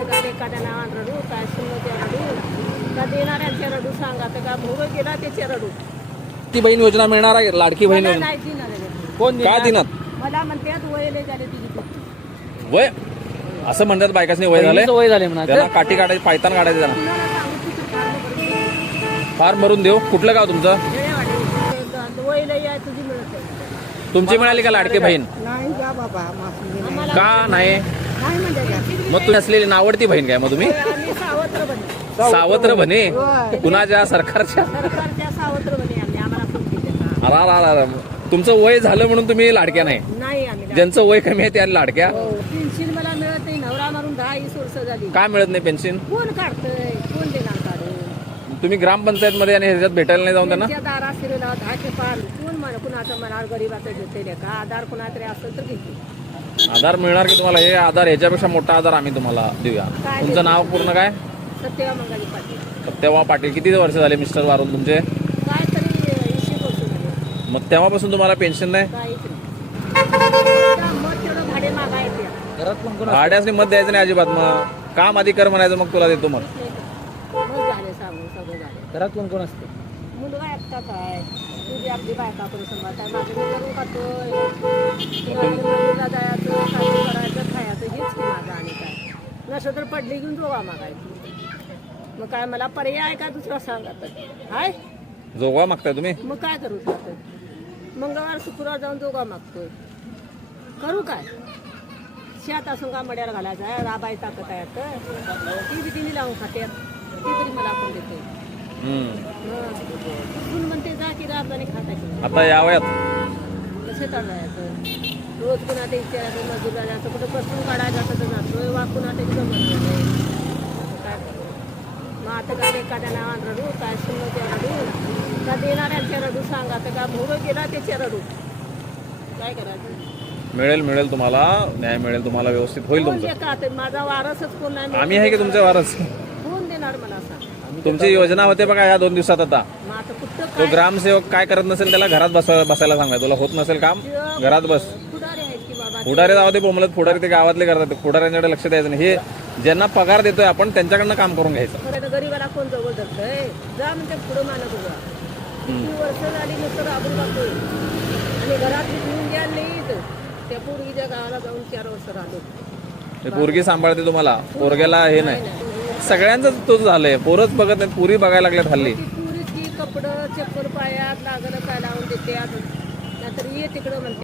आता का एखाद्या नावान रडू काय सुन्नते रडू. का देणाऱ्यांचे रडू सांगा तर का भोग गेला त्याचे रडू. ती बहीण योजना मिळणार आहे लाडकी बहीण मला योजना? नाही दिणार आहे. कोण काय दिनात मला म्हणतात वयले झाले तुझी. वय? असं म्हणतात बायकासनी वय झालंय? वय झाले म्हणा. काठी काढायची पायतान काढायचं त्यांना कुणाला सांगू तिथं फार भरून देऊ कुठलं गाव तुमचं. वयले तुझी मिळत आहे. तुमची मिळाली का लाडकी बहीण? नाही जा बाबा माफी आम्हाला का नाही? नाही म्हणजे? मग तुम्ही असलेली नावडती बहीण काय मग तुम्ही? आम्ही सावत्र बने सावत्र म्हणे होय. कुणाच्या? सरकारच्या? सरकारच्या सावत्र बने आम्ही आम्हाला फुकटी देतात. अरा अरा अरा. तुमचं वय झालं म्हणून तुम्ही लाडक्या नाही? नाही आम्ही ज्यांचं वय कमी आहे त्या लाडक्या? पेन्शन मला मिळत नाही नवरा मारून दहा वीस वर्ष झाली. का मिळत नाही पेन्शन कोण काढतंय? कोण देणार काढून? तुम्ही ग्रामपंचायत मध्ये आणि ह्याच्यात भेटायला नाही जाऊन त्यांना? त्यांच्या दारा शिरला दहाचे पान. कोण मला कुणाचं मला गरीबाचं घेतलेले का? आधार कुणातरी असेल तर घेते आधार मिळणार की तुम्हाला? हे आधार ह्याच्यापेक्षा मोठा आधार आम्ही तुम्हाला देऊया. काय तुमचं नाव पूर्ण काय? सत्यवा पाटील. तेव्हा पाटील. किती वर्ष झाले मिस्टर वारून तुमचे? काय तरी ऐंशी वर्ष झाले मग तेव्हापासून तुम्हाला पेन्शन नाही? काहीच नाही. मग तेवढं भाडे मागायचे. घरात कोण कोण भाड्यासनी मत द्यायचं नाही अजिबात मग. काम आधी कर म्हणायचं मग तुला देतो मग. मग झाले सांगून सगळं झाले. घरात कोण कोण असते? मुलगा एकटाच आहे. तुझी आपली बायका सांभाळत आहे. माझं मी करून मंदिरला जायचं करायचं खायचं हेच की माझं आणि काय. नसं तर पडली घेऊन जोगा मागायची. मग काय मला पर्याय आहे का दुसरा सांगत हाय? जोगवा मागताय तुम्ही? मग काय करू शकतो? मंगळवार शुक्रवार जाऊन जोगा मागतोय. करू काय? शेत असून का घालायचं आहे. राबाई ताकद आहे तर ती बी तिने लावून खाते. ती तरी मला आपण देते. म्हणते जा की खातायची आता या वयात? जायचं. रोज कुणा ते विचारायचं जायचं कुठं बसून काढायचं असं तर जातोय वा कुणा ते जमणार नाही. काय करू? मग आता काय एखाद्या नावान रडू काय रडू का देणाऱ्यांचे रडू सांगा तर का भोग गेला त्याचे रडू काय करायचं? मिळेल मिळेल तुम्हाला न्याय मिळेल तुम्हाला व्यवस्थित होईल कोण तुमचं. देतात? माझा वारसच कोण नाही आम्ही आहे की तुमचे वारस? कोण देणार मला सांग? तुमची योजना होते बघा या दोन दिवसात आता. मग आता कुठं तो काय? ग्रामसेवक काय करत नसेल त्याला घरात बस बसायला सांगा तुला होत नसेल काम घरात बस. पुढारी आहेत की बाबा पुढारी जाऊ दे बोमलत पुढारी ते गावातले करतात. पुढाऱ्यांच्याकडे लक्ष द्यायचं नाही. हे ज्यांना पगार देतोय आपण त्यांच्याकडनं काम करून घ्यायचं. खरं तर गरीबाला कोण जवळ धरतंय? जा म्हणजे पुढं मानत बघा किती वर्ष झाली नुसतं राबून बघतोय आणि घरात घेऊन घ्यायला नाहीत त्या पूर्वीच्या गावाला जाऊन चार वर्ष राहिलो. ते पोरगी सांभाळते तुम्हाला. पोरग्याला हे नाही. सगळ्यांचं तो झालंय. पोरच बघत नाही पुरी बघायला लागल्यात हल्ली. ती कपडं चप्पल पायात लागलं काय लावून देते नाहीतर ये तिकडं म्हणते.